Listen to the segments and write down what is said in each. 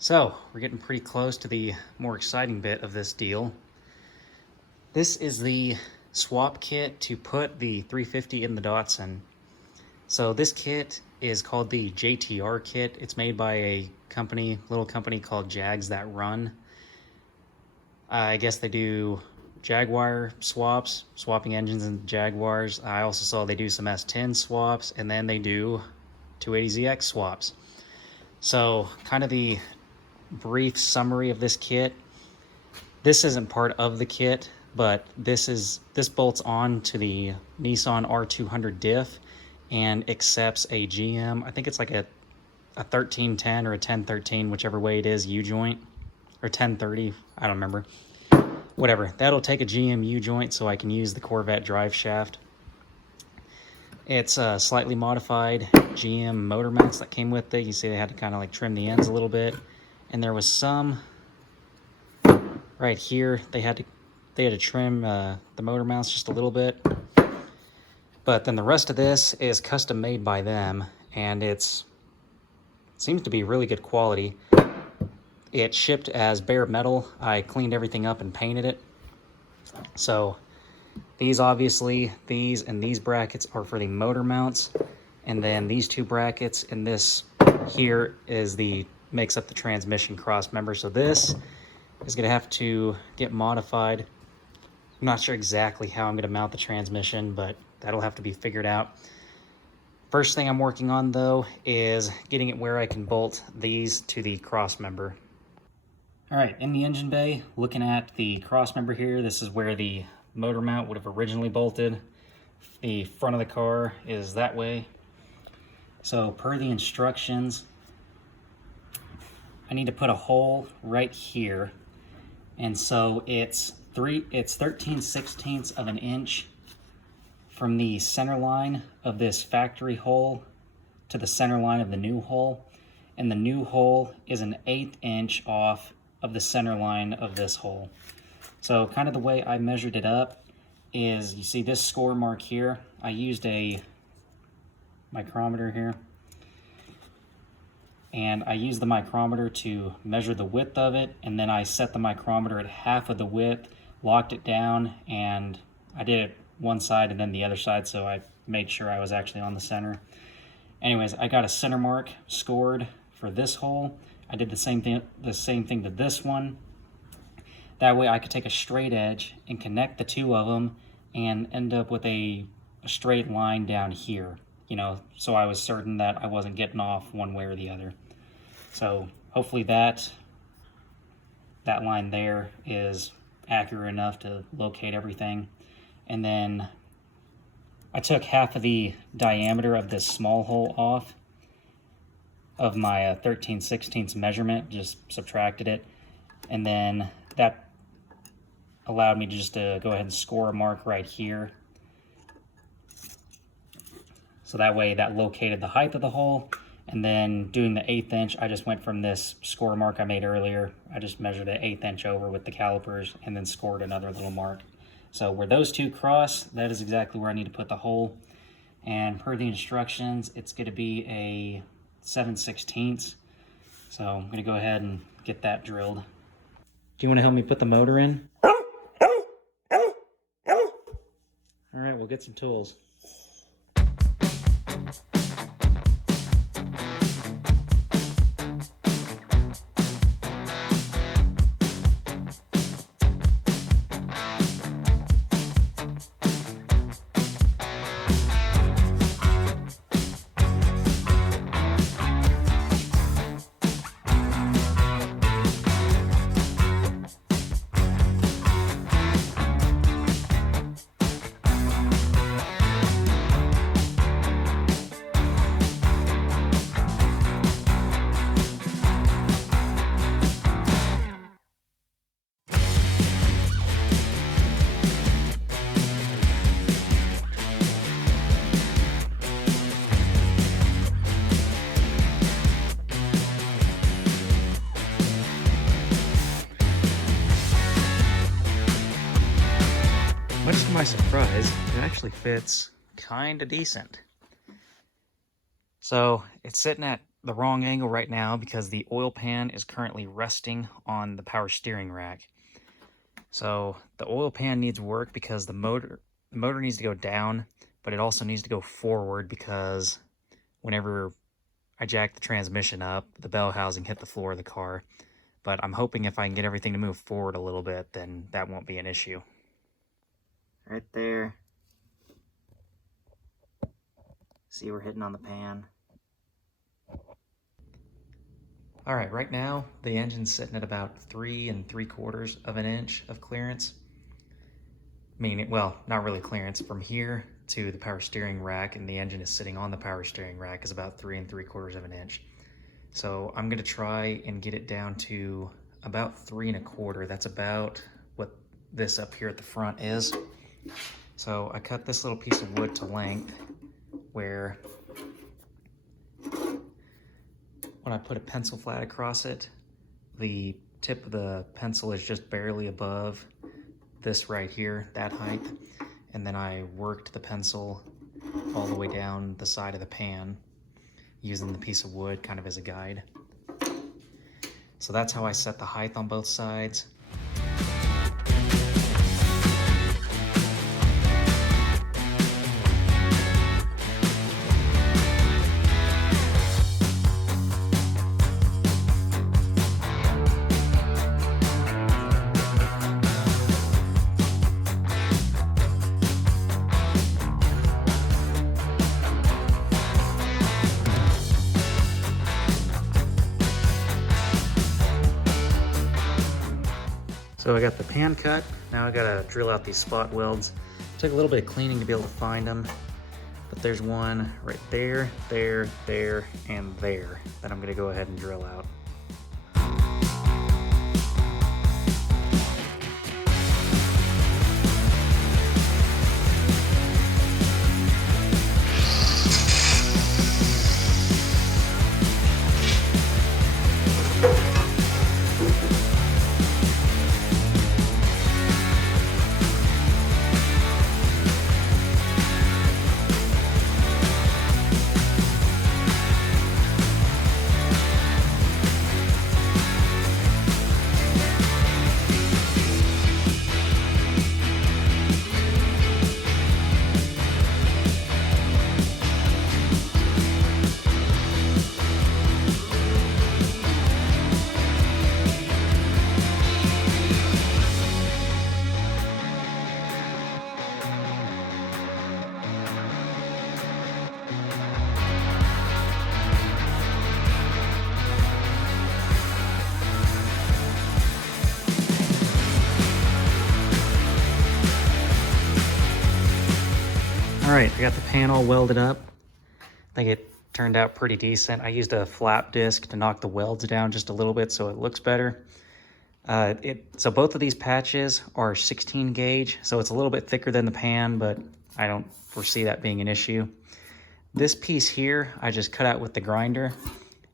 So, we're getting pretty close to the more exciting bit of this deal. This is the swap kit to put the 350 in the Datsun. So this kit is called the JTR kit. It's made by a little company called Jags That Run. I guess they do Jaguar swaps, swapping engines in Jaguars. I also saw they do some S10 swaps, and then they do 280ZX swaps. So kind of the brief summary of this kit. This isn't part of the kit, but this bolts on to the Nissan R200 diff and accepts a GM, I think it's like a 1310 or a 1013, whichever way it is, U-joint, or 1030, I don't remember. Whatever, that'll take a GM U-joint so I can use the Corvette drive shaft. It's a slightly modified GM motor mounts that came with it. You see they had to kind of like trim the ends a little bit. And there was some right here. They had to trim the motor mounts just a little bit. But then the rest of this is custom made by them, and it seems to be really good quality. It shipped as bare metal. I cleaned everything up and painted it. So these and these brackets are for the motor mounts, and then these two brackets and this here makes up the transmission cross member. So this is gonna have to get modified. I'm not sure exactly how I'm gonna mount the transmission, but that'll have to be figured out. First thing I'm working on though is getting it where I can bolt these to the cross member. All right, in the engine bay, looking at the cross member here, this is where the motor mount would have originally bolted. The front of the car is that way. So per the instructions, I need to put a hole right here. And so it's 13/16 of an inch from the center line of this factory hole to the center line of the new hole. And the new hole is an 1/8 inch off of the center line of this hole. So kind of the way I measured it up is, you see this score mark here, I used a micrometer here. And I used the micrometer to measure the width of it, and then I set the micrometer at half of the width, locked it down, and I did it one side and then the other side, so I made sure I was actually on the center. Anyways, I got a center mark scored for this hole. I did the same thing to this one. That way I could take a straight edge and connect the two of them and end up with a straight line down here. You know, so I was certain that I wasn't getting off one way or the other. So hopefully that line there is accurate enough to locate everything. And then I took half of the diameter of this small hole off of my 13/16 measurement, just subtracted it. And then that allowed me to just go ahead and score a mark right here. So that way that located the height of the hole. And then doing the 1/8 inch, I just went from this score mark I made earlier. I just measured an 1/8 inch over with the calipers and then scored another little mark. So where those two cross, that is exactly where I need to put the hole. And per the instructions, it's gonna be a 7/16. So I'm gonna go ahead and get that drilled. Do you wanna help me put the motor in? All right, we'll get some tools. Much to my surprise, it actually fits kind of decent. So it's sitting at the wrong angle right now because the oil pan is currently resting on the power steering rack. So the oil pan needs work because the motor needs to go down, but it also needs to go forward because whenever I jack the transmission up, the bell housing hit the floor of the car. But I'm hoping if I can get everything to move forward a little bit, then that won't be an issue. Right there. See, we're hitting on the pan. All right, right now the engine's sitting at about 3 3/4 of an inch of clearance. Meaning, well, not really clearance. From here to the power steering rack, and the engine is sitting on the power steering rack, is about 3 3/4 of an inch. So I'm gonna try and get it down to about 3 1/4. That's about what this up here at the front is. So I cut this little piece of wood to length where when I put a pencil flat across it, the tip of the pencil is just barely above this right here, that height. And then I worked the pencil all the way down the side of the pan using the piece of wood kind of as a guide. So that's how I set the height on both sides. So I got the pan cut. Now I gotta drill out these spot welds. Took a little bit of cleaning to be able to find them, but there's one right there, there, and there that I'm gonna go ahead and drill out. All right, I got the pan all welded up. I think it turned out pretty decent. I used a flap disc to knock the welds down just a little bit so it looks better. So both of these patches are 16 gauge, so it's a little bit thicker than the pan, but I don't foresee that being an issue. This piece here, I just cut out with the grinder,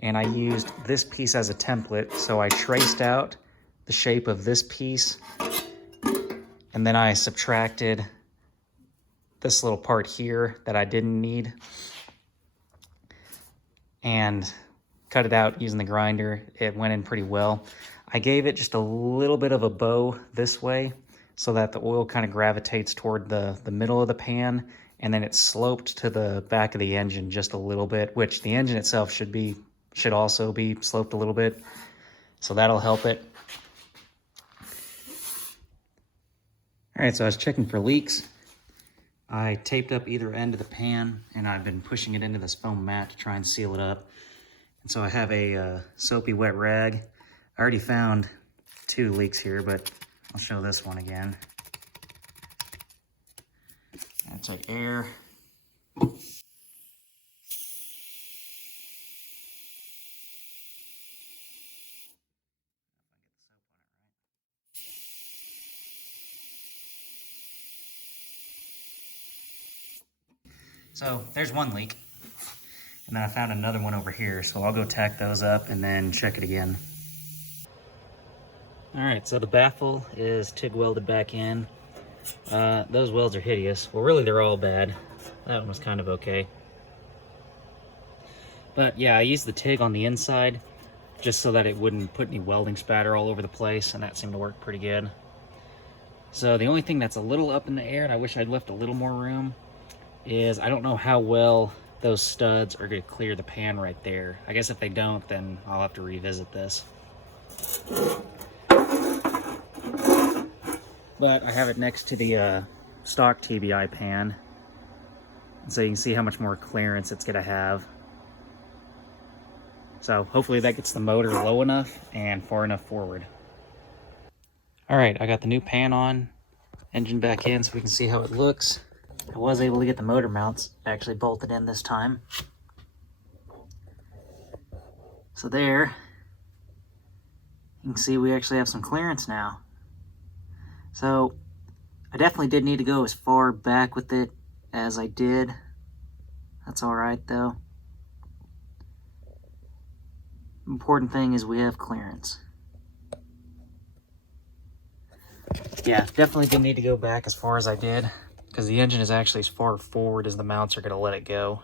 and I used this piece as a template. So I traced out the shape of this piece, and then I subtracted this little part here that I didn't need and cut it out using the grinder. It went in pretty well. I gave it just a little bit of a bow this way so that the oil kind of gravitates toward the middle of the pan, and then it sloped to the back of the engine just a little bit, which the engine itself should also be sloped a little bit, so that'll help it. All right, so I was checking for leaks. I taped up either end of the pan, and I've been pushing it into this foam mat to try and seal it up. And so I have a soapy wet rag. I already found 2 leaks here, but I'll show this one again. I took air. So there's one leak, and then I found another one over here, so I'll go tack those up and then check it again. All right, so the baffle is TIG welded back in. Those welds are hideous. Well, really, they're all bad. That one was kind of okay. But yeah, I used the TIG on the inside just so that it wouldn't put any welding spatter all over the place, and that seemed to work pretty good. So the only thing that's a little up in the air, and I wish I'd left a little more room, is I don't know how well those studs are going to clear the pan right there. I guess if they don't, then I'll have to revisit this. But I have it next to the stock TBI pan, so you can see how much more clearance it's going to have. So hopefully that gets the motor low enough and far enough forward. All right, I got the new pan on, engine back in so we can see how it looks. I was able to get the motor mounts actually bolted in this time. So there, you can see we actually have some clearance now. So I definitely did need to go as far back with it as I did. That's all right though. Important thing is we have clearance. Yeah, definitely didn't need to go back as far as I did, because the engine is actually as far forward as the mounts are going to let it go.